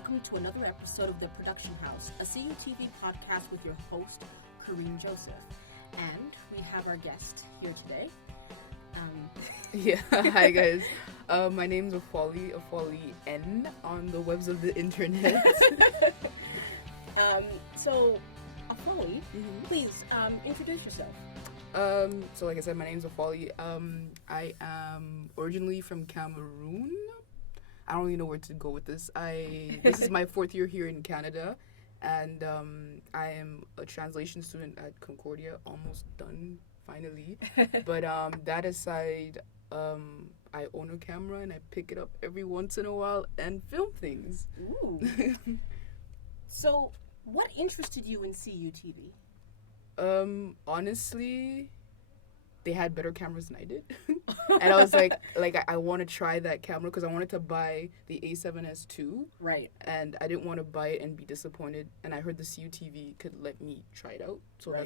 welcome to another episode of The Production House, a CUTV podcast with your host, Kareem Joseph. And we have our guest here today. Hi guys. My name's Afoali N on the webs of the internet. So, Afoali, please introduce yourself. So like I said, my name's Afoali. I am originally from Cameroon. I don't really know where to go with this. This is my fourth year here in Canada, and I am a translation student at Concordia, almost done finally. But that aside, I own a camera and I pick it up every once in a while and film things. Ooh. So, what interested you in CUTV? Honestly, they had better cameras than I did. And I was like I want to try that camera because I wanted to buy the A7S II. Right. And I didn't want to buy it and be disappointed. And I heard the CUTV could let me try it out. So Right.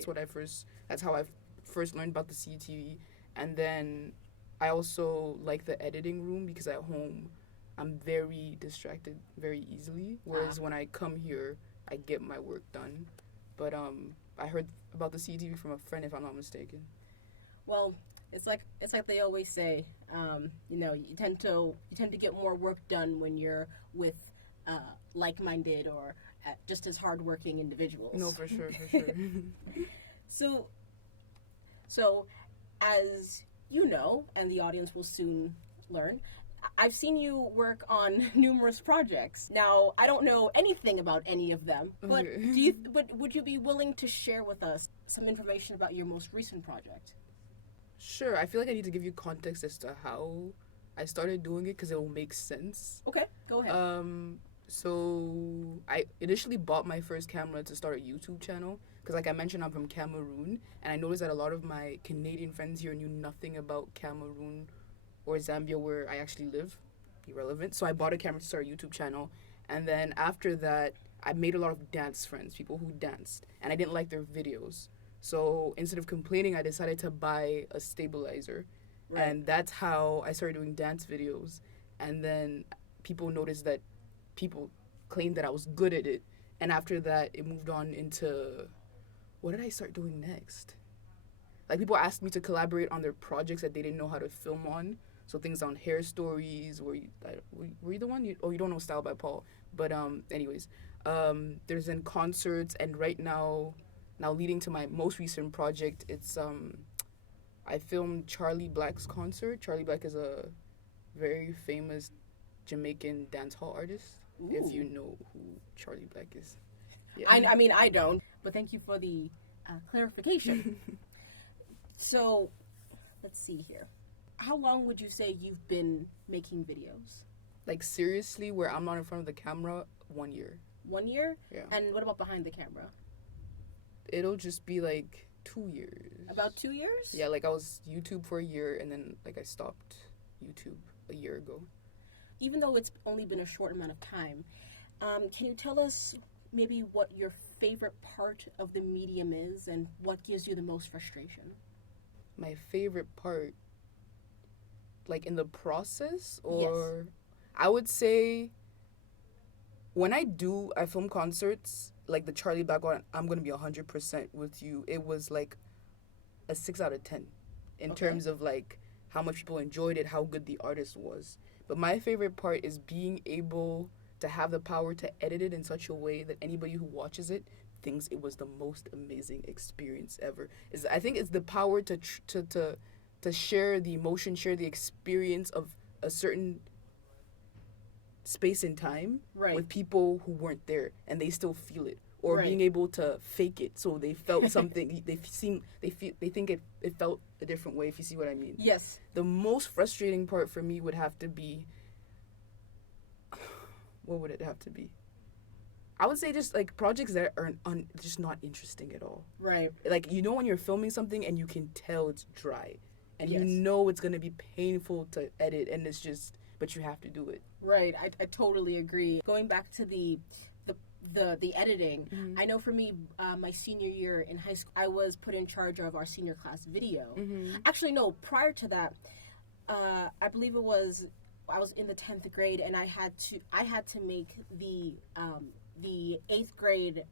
that's how I first learned about the CUTV. And then I also like the editing room because at home I'm very distracted very easily. Whereas when I come here, I get my work done. But I heard about the CUTV from a friend, if I'm not mistaken. Well, it's like they always say, you tend to get more work done when you're with like-minded or just as hardworking individuals. No, for sure. So, as you know, and the audience will soon learn, I've seen you work on numerous projects. Now, I don't know anything about any of them, but Okay. would you be willing to share with us some information about your most recent project? Sure, I feel like I need to give you context as to how I started doing it because it will make sense. Okay, go ahead. So I initially bought my first camera to start a YouTube channel because, like I mentioned, I'm from Cameroon, and I noticed that a lot of my Canadian friends here knew nothing about Cameroon or Zambia, where I actually live. Irrelevant. So I bought a camera to start a YouTube channel, and then after that, I made a lot of dance friends, people who danced, and I didn't like their videos. So instead of complaining, I decided to buy a stabilizer. Right. And that's how I started doing dance videos. And then people noticed that people claimed that I was good at it. And after that, it moved on into, what did I start doing next? Like, people asked me to collaborate on their projects that they didn't know how to film on. So things on Hair Stories, were you the one? You don't know Style by Paul. But anyways, there's then concerts, and right now leading to my most recent project, it's I filmed Charlie Black's concert. Charlie Black is a very famous Jamaican dancehall artist. Ooh. If you know who Charlie Black is. Yeah. I mean, I don't, but thank you for the clarification. So, let's see here. How long would you say you've been making videos? Like, seriously, where I'm not in front of the camera, 1 year. 1 year? Yeah. And what about behind the camera? It'll just be like 2 years. About 2 years? Yeah, like I was YouTube for a year, and then like I stopped YouTube a year ago. Even though it's only been a short amount of time, can you tell us maybe what your favorite part of the medium is and what gives you the most frustration? My favorite part, like in the process, or Yes. I would say when I film concerts, like the Charlie Black one, I'm gonna be 100% with you. It was like a 6 out of 10 in Okay. terms of like how much people enjoyed it, how good the artist was. But my favorite part is being able to have the power to edit it in such a way that anybody who watches it thinks it was the most amazing experience ever. I think it's the power to share the emotion, share the experience of a certain space and time Right. with people who weren't there and they still feel it, or Right. being able to fake it so they felt something. they think it felt a different way, if you see what I mean. Yes. The most frustrating part for me would have to be, what would it have to be? I would say just like projects that are just not interesting at all. Right. Like, you know, when you're filming something and you can tell it's dry, and Yes. you know it's gonna be painful to edit, and it's just, but you have to do it. Right. I totally agree. Going back to the editing, Mm-hmm. I know for me, my senior year in high school, I was put in charge of our senior class video. Mm-hmm. Actually, no, prior to that, I believe it was I was in the 10th grade, and I had to make the 8th grade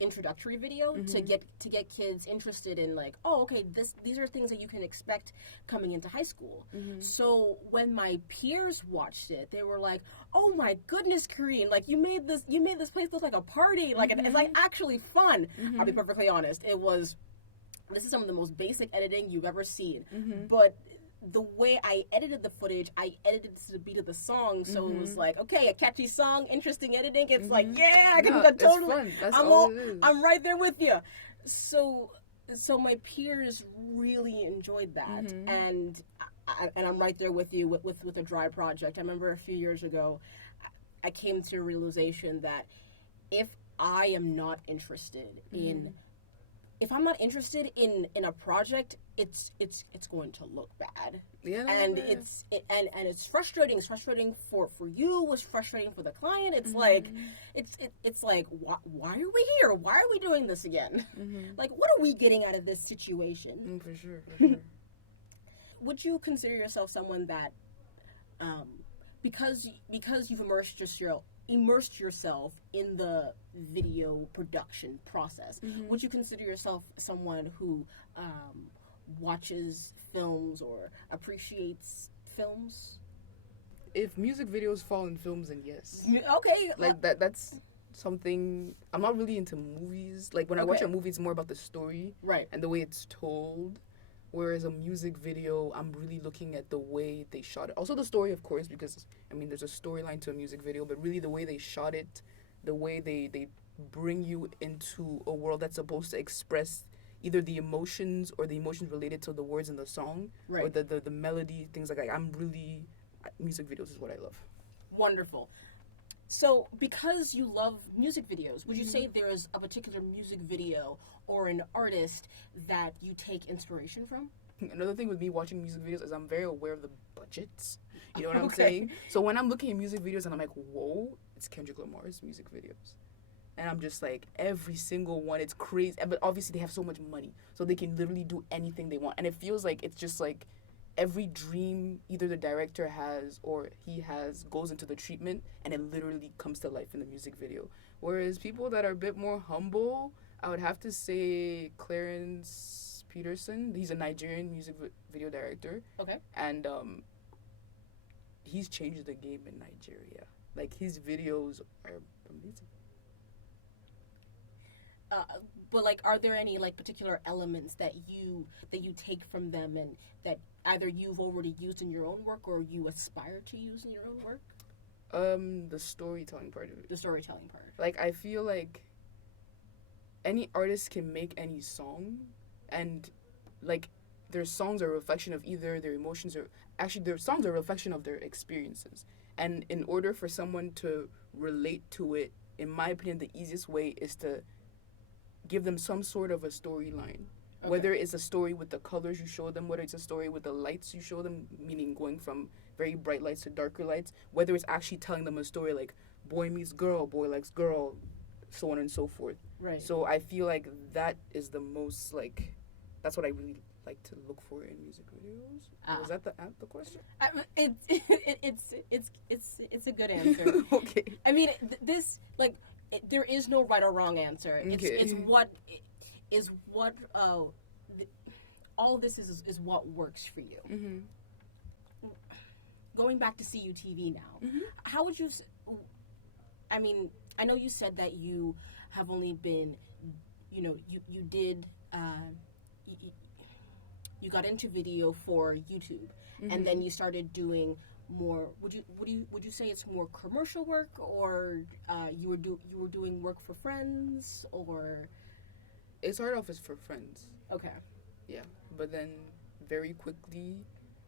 introductory video to get kids interested in like, oh, okay, these are things that you can expect coming into high school. So when my peers watched it, they were like, oh my goodness, Kareen, like you made this place look like a party, like it's like actually fun. I'll be perfectly honest, this is some of the most basic editing you've ever seen, but the way I edited the footage, I edited to the beat of the song, so it was like, okay, a catchy song, interesting editing. It's like, yeah, I can totally. Fun. That's all it is. I'm right there with you. So my peers really enjoyed that, and I'm right there with you with a dry project. I remember a few years ago, I came to a realization that if I am not interested in. If I'm not interested in a project, it's going to look bad. Yeah, and it's frustrating. It's frustrating for you. It's frustrating for the client. It's like it's like why are we here? Why are we doing this again? Like, what are we getting out of this situation? For sure. Would you consider yourself someone that, because you've immersed yourself in the video production process, would you consider yourself someone who watches films or appreciates films? If music videos fall in films, then yes. Okay. Like that's something. I'm not really into movies. Like when I watch a movie, it's more about the story, right, and the way it's told. Whereas a music video, I'm really looking at the way they shot it. Also the story, of course, because, I mean, there's a storyline to a music video, but really the way they shot it, the way they bring you into a world that's supposed to express either the emotions or the emotions related to the words in the song, right, or the melody, things like that. Music videos is what I love. Wonderful. So, because you love music videos, would you say there is a particular music video or an artist that you take inspiration from? Another thing with me watching music videos is I'm very aware of the budgets. You know what I'm saying? So when I'm looking at music videos and I'm like, whoa, it's Kendrick Lamar's music videos. And I'm just like, every single one, it's crazy. But obviously they have so much money, so they can literally do anything they want. And it feels like it's just like every dream either the director has or he has goes into the treatment, and it literally comes to life in the music video. Whereas people that are a bit more humble, I would have to say Clarence Peterson. He's a Nigerian music video director. Okay. And he's changed the game in Nigeria. Like, his videos are amazing. But like, are there any like particular elements that you take from them and that either you've already used in your own work or you aspire to use in your own work? The storytelling part of it. The storytelling part. Like, I feel like any artist can make any song, and like their songs are a reflection of either their emotions or actually their songs are a reflection of their experiences. And in order for someone to relate to it, in my opinion, the easiest way is to give them some sort of a storyline. Okay. Whether it's a story with the colors you show them, whether it's a story with the lights you show them, meaning going from very bright lights to darker lights, whether it's actually telling them a story like boy meets girl, boy likes girl, so on and so forth. Right. So I feel like that is the most, like, that's what I really like to look for in music videos. Was that the question? It's a good answer. Okay. I mean, there is no right or wrong answer. It's what all of this is what works for you. Mm-hmm. Going back to CUTV now, how would you? I mean, I know you said that you have only been, you did. You got into video for YouTube, and then you started doing more. Would you say it's more commercial work, or you were doing work for friends, or? It started off as for friends. Okay. Yeah, but then very quickly,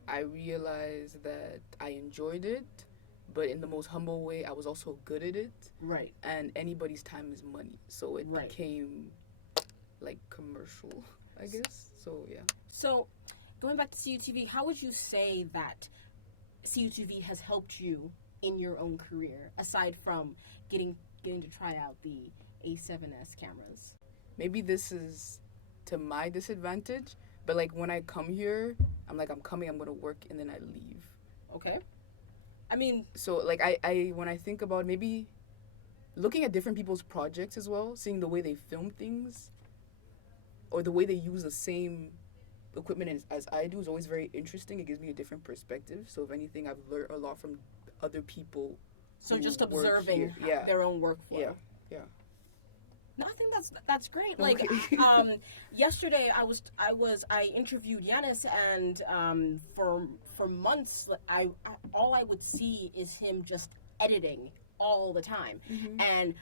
I realized that I enjoyed it, but in the most humble way, I was also good at it. Right. And anybody's time is money, so it became like commercial, I guess. So yeah. So, going back to CUTV, how would you say that CUTV has helped you in your own career, aside from getting to try out the A7S cameras? Maybe this is to my disadvantage, but like when I come here, I'm like, I'm coming, I'm gonna work, and then I leave. Okay. I mean, So like I when I think about maybe looking at different people's projects as well, seeing the way they film things or the way they use the same equipment as I do is always very interesting. It gives me a different perspective. So if anything, I've learned a lot from other people. so who just work observing here. Yeah. their own workflow. Yeah. No, I think that's great. Like, Okay. yesterday I interviewed Yanis, and for months, like, I all I would see is him just editing all the time, and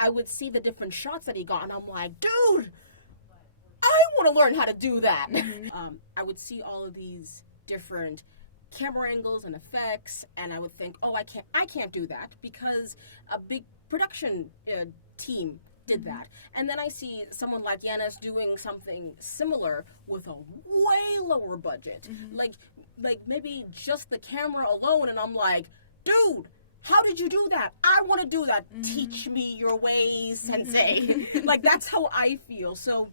I would see the different shots that he got, and I'm like, dude, I want to learn how to do that. I would see all of these different camera angles and effects, and I would think, oh, I can't do that because a big production team did that. And then I see someone like Yanis doing something similar with a way lower budget, like maybe just the camera alone, and I'm like, dude, how did you do that? I want to do that. Teach me your ways, sensei. Like, that's how I feel. So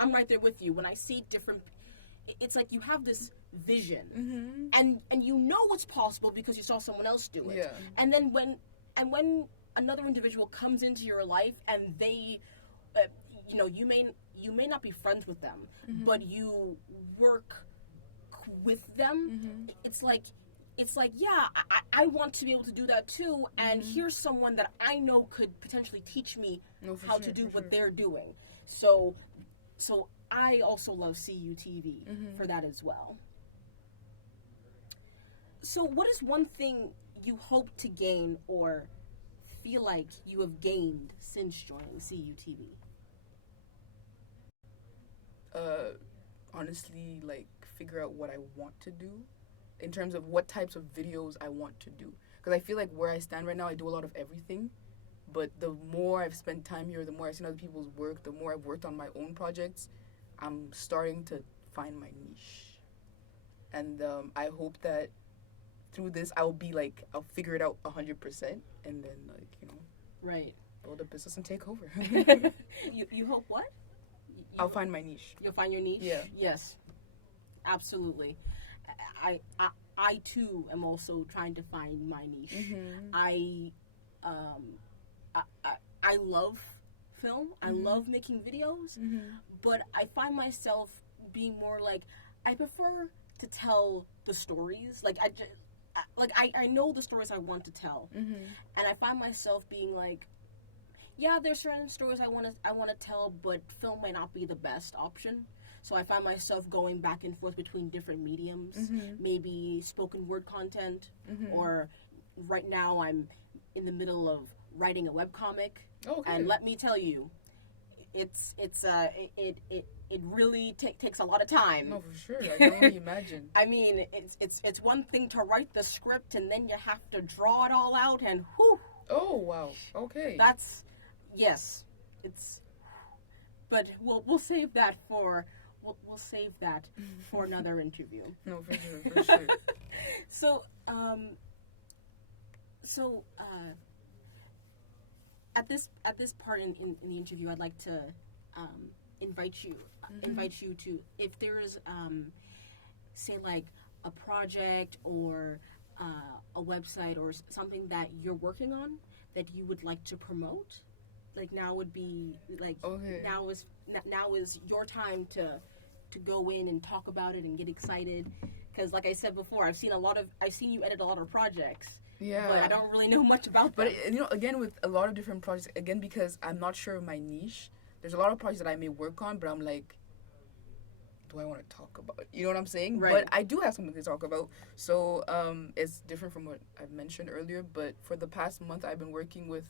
I'm right there with you. When I see different, it's like you have this vision, and you know what's possible because you saw someone else do it. Yeah. And then when another individual comes into your life and they, you may not be friends with them, but you work with them. It's like, yeah, I want to be able to do that too, and here's someone that I know could potentially teach me how to do what they're doing. So I also love CUTV for that as well. So what is one thing you hope to gain or feel like you have gained since joining CUTV? Honestly, like, figure out what I want to do in terms of what types of videos I want to do. Because I feel like where I stand right now, I do a lot of everything. But the more I've spent time here, the more I've seen other people's work, the more I've worked on my own projects, I'm starting to find my niche. And I hope that through this, I'll figure it out 100%, and then, Right. build a business and take over. You hope what? I'll find my niche. You'll find your niche? Yeah. Yes. Absolutely. I too am also trying to find my niche. I love film. I love making videos, but I find myself being more like, I prefer to tell the stories. I know the stories I want to tell, and I find myself being like, yeah, there's certain stories I want to tell, but film might not be the best option. So I find myself going back and forth between different mediums, maybe spoken word content, or right now I'm in the middle of writing a webcomic. Okay. And let me tell you, it really takes a lot of time. No, for sure. I can only imagine. I mean, it's one thing to write the script, and then you have to draw it all out, and whew. Oh, wow. Okay. Yes, but we'll save that for another interview. No, for sure. So at this part in the interview, I'd like to invite you to, if there's say like a project or a website or something that you're working on that you would like to promote. Like, now would be like, okay. now is your time to go in and talk about it and get excited, because like I said before, I've seen you edit a lot of projects. Yeah. But I don't really know much about them. But again, with a lot of different projects, again, because I'm not sure of my niche, there's a lot of projects that I may work on, but I'm like, do I want to talk about it? You know what I'm saying? Right. But I do have something to talk about. So it's different from what I've mentioned earlier, but for the past month, I've been working with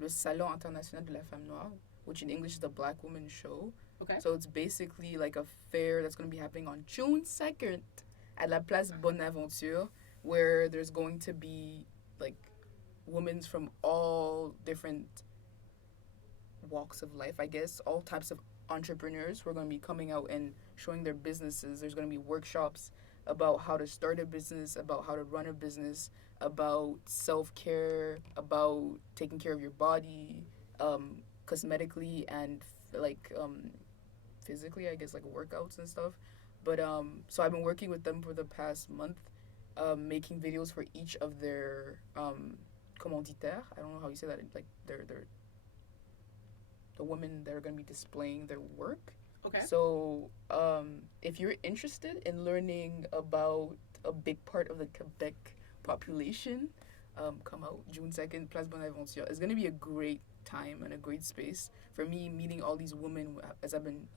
Le Salon International de la Femme Noire, which in English is the Black Woman Show. Okay. So it's basically like a fair that's going to be happening on June 2nd at La Place Bonaventure, where there's going to be like women from all different walks of life, I guess, all types of entrepreneurs who are going to be coming out and showing their businesses. There's going to be workshops about how to start a business, about how to run a business, about self-care, about taking care of your body, cosmetically and physically, I guess, like workouts and stuff. But so I've been working with them for the past month, making videos for each of their commanditaires. I don't know how you say that. Like they're the women that are going to be displaying their work. Okay. So if you're interested in learning about a big part of the Quebec population, come out June 2nd, Place Bonaventure. It's going to be a great time and a great space for me. Meeting all these women as I've been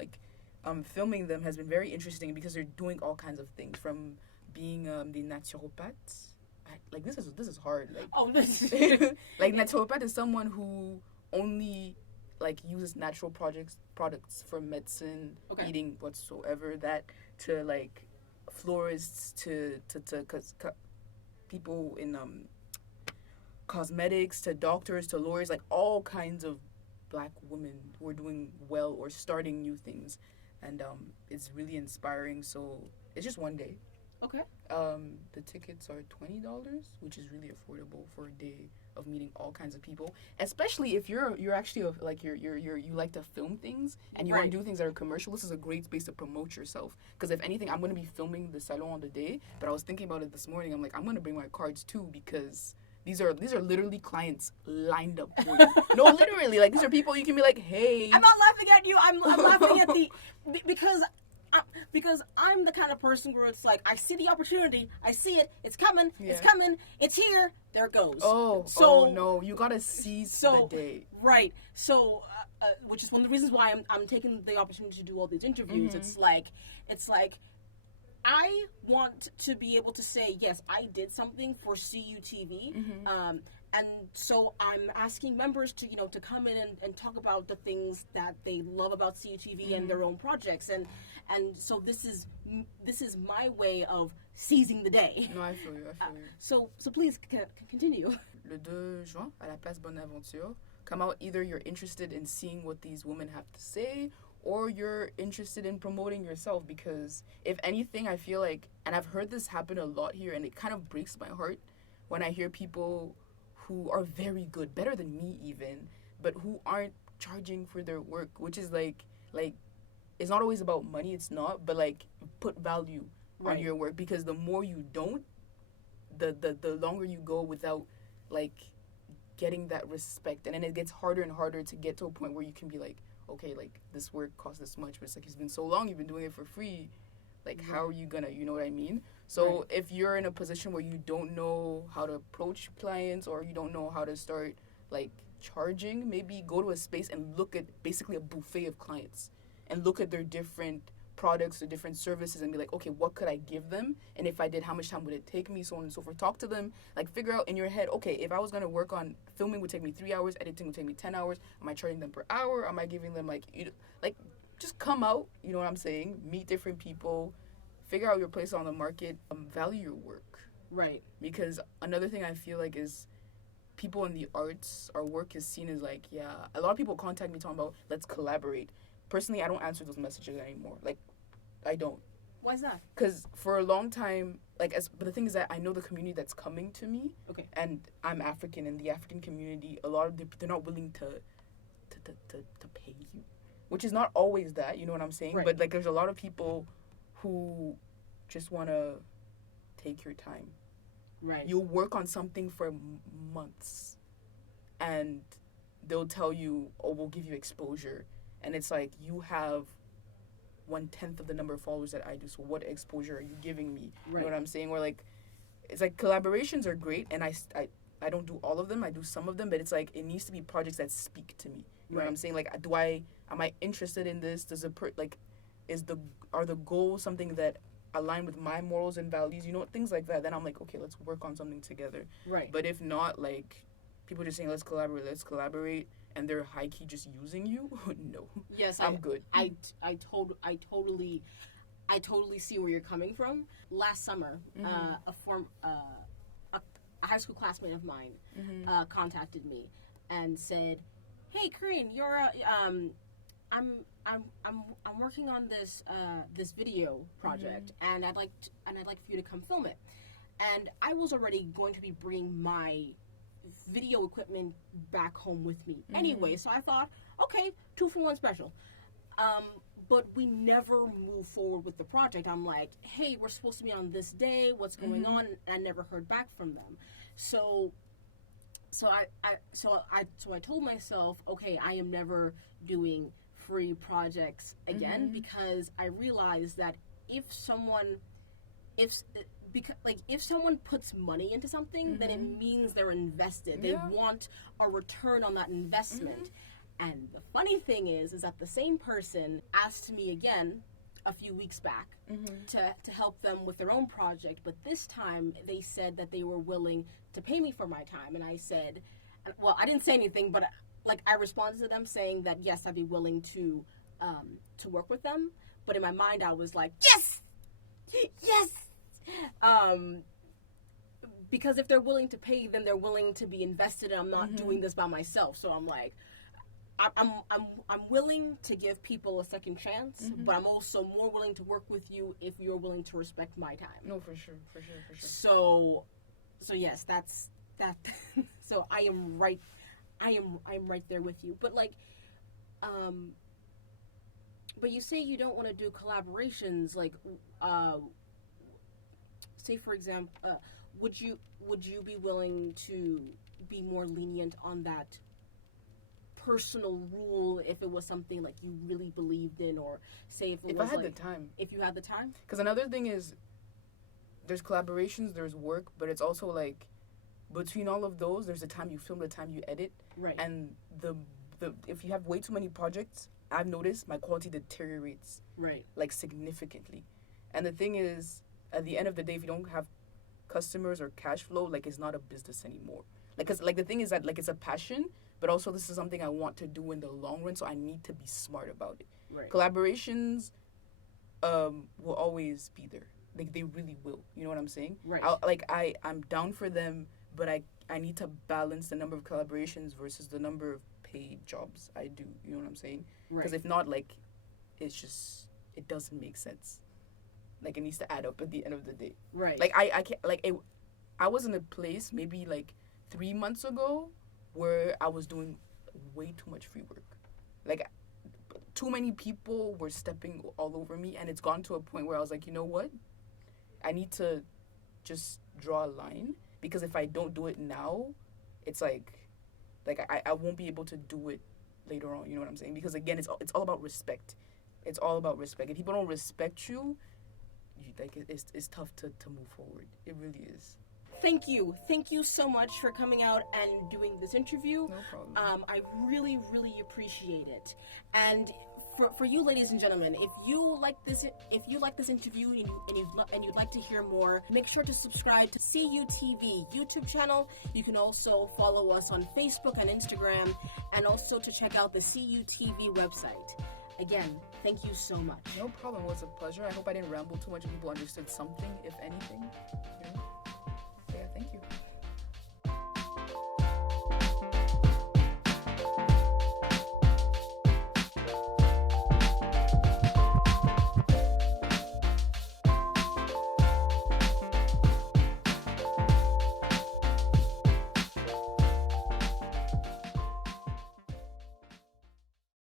filming them has been very interesting because they're doing all kinds of things, from being des naturopathes. Like this is hard. Like like naturopath is someone who only like uses natural products for medicine, eating whatsoever, that to like florists to people in cosmetics, to doctors, to lawyers, like all kinds of Black women who are doing well or starting new things, and it's really inspiring. So it's just one day. Okay. The tickets are $20, which is really affordable for a day of meeting all kinds of people, especially if you're actually like you like to film things and you want to do things that are commercial. This is a great space to promote yourself, because if anything, I'm going to be filming the salon on the day, but I was thinking about it this morning. I'm like, I'm going to bring my cards too, because these are literally clients lined up for you. No, literally, like these are people you can be like, hey. I'm not laughing at you. I'm laughing at because I'm the kind of person where it's like, I see the opportunity, I see it, it's coming, it's here, there it goes. Oh no, you gotta seize the day. Right. So, which is one of the reasons why I'm taking the opportunity to do all these interviews. Mm-hmm. It's like, I want to be able to say, yes, I did something for CUTV. Mm-hmm. And so I'm asking members to, to come in and talk about the things that they love about CUTV and their own projects. And so this is my way of seizing the day. No, I feel you. So please continue. Le 2 juin, à la Place Bonaventure. Come out, either you're interested in seeing what these women have to say, or you're interested in promoting yourself, because if anything, I feel like, and I've heard this happen a lot here, and it kind of breaks my heart when I hear people who are very good, better than me even, but who aren't charging for their work, which is like it's not always about money, it's not, but like put value on your work, because the more you don't, the longer you go without like getting that respect, and then it gets harder and harder to get to a point where you can be like, okay, like this work costs this much, but it's like, it's been so long, you've been doing it for free, like how are you gonna, you know what I mean? So if you're in a position where you don't know how to approach clients, or you don't know how to start like charging, maybe go to a space and look at basically a buffet of clients and look at their different products or different services and be like, okay, what could I give them? And if I did, how much time would it take me? So on and so forth. Talk to them, like figure out in your head, okay, if I was going to work on filming would take me 3 hours, editing would take me 10 hours. Am I charging them per hour? Am I giving them like just come out, you know what I'm saying? Meet different people, figure out your place on the market, value your work. Right. Because another thing I feel like is people in the arts, our work is seen as like, yeah, a lot of people contact me talking about, let's collaborate. Personally, I don't answer those messages anymore. Like, I don't. Why is that? Because for a long time, but the thing is that I know the community that's coming to me. Okay. And I'm African, and the African community, a lot of they're not willing to pay you, which is not always that. You know what I'm saying? Right. But like, there's a lot of people who just want to take your time. Right. You'll work on something for months, and they'll tell you, oh, we'll give you exposure. And it's like, you have 1/10 of the number of followers that I do, so what exposure are you giving me? Right. You know what I'm saying? Or like, it's like collaborations are great, and I don't do all of them, I do some of them, but it's like, it needs to be projects that speak to me. You know what I'm saying? Like, am I interested in this? Are the goals something that align with my morals and values? You know, things like that. Then I'm like, okay, let's work on something together. Right. But if not, like, people just saying, let's collaborate, and they're high key just using you. No. Yes, I'm good. I totally see where you're coming from. Last summer, a high school classmate of mine contacted me and said, "Hey, Corinne, you're I'm working on this video project, and I'd like for you to come film it." And I was already going to be bringing my video equipment back home with me anyway, so I thought, okay, 2-for-1 special. But we never move forward with the project. I'm like, hey, we're supposed to be on this day. What's going on? And I never heard back from them. So I told myself, okay, I am never doing free projects again, because I realized that if someone puts money into something, then it means they're invested. They want a return on that investment. And the funny thing is that the same person asked me again a few weeks back to help them with their own project, but this time they said that they were willing to pay me for my time. And I said, well, I didn't say anything, but like I responded to them saying that yes, I'd be willing to work with them. But in my mind, I was like, yes, because if they're willing to pay, then they're willing to be invested. And I'm not doing this by myself, so I'm like, I'm willing to give people a second chance, but I'm also more willing to work with you if you're willing to respect my time. No, for sure. So yes, that's that. So I am right there with you. But like, but you say you don't want to do collaborations. Like, say for example, would you be willing to be more lenient on that personal rule if it was something like you really believed in, or say if I had the time. If you had the time? Because another thing is, there's collaborations, there's work, but it's also like between all of those, there's the time you film, the time you edit, right? And the if you have way too many projects, I've noticed my quality deteriorates, right? Like significantly. And the thing is, at the end of the day, if you don't have customers or cash flow, like it's not a business anymore. Like, cause like the thing is that like it's a passion. But also, this is something I want to do in the long run, so I need to be smart about it. Right. Collaborations will always be there. Like, they really will. You know what I'm saying? Right. I'm down for them, but I need to balance the number of collaborations versus the number of paid jobs I do. You know what I'm saying? Because if not, like, it doesn't make sense. Like, it needs to add up at the end of the day. Right. Like, I can't, like, I was in a place maybe, like, 3 months ago where I was doing way too much free work. Like, too many people were stepping all over me, and it's gone to a point where I was like, you know what? I need to just draw a line, because if I don't do it now, it's like I won't be able to do it later on. You know what I'm saying? Because again, it's all about respect. It's all about respect. If people don't respect you, it's tough to move forward. It really is. Thank you so much for coming out and doing this interview. No problem. I really appreciate it. And for you, ladies and gentlemen, if you like this interview and you'd like to hear more, make sure to subscribe to CUTV YouTube channel. You can also follow us on Facebook and Instagram, and also to check out the CUTV website. Again, thank you so much. No problem. It was a pleasure. I hope I didn't ramble too much and people understood something, if anything. You know? So yeah, thank you.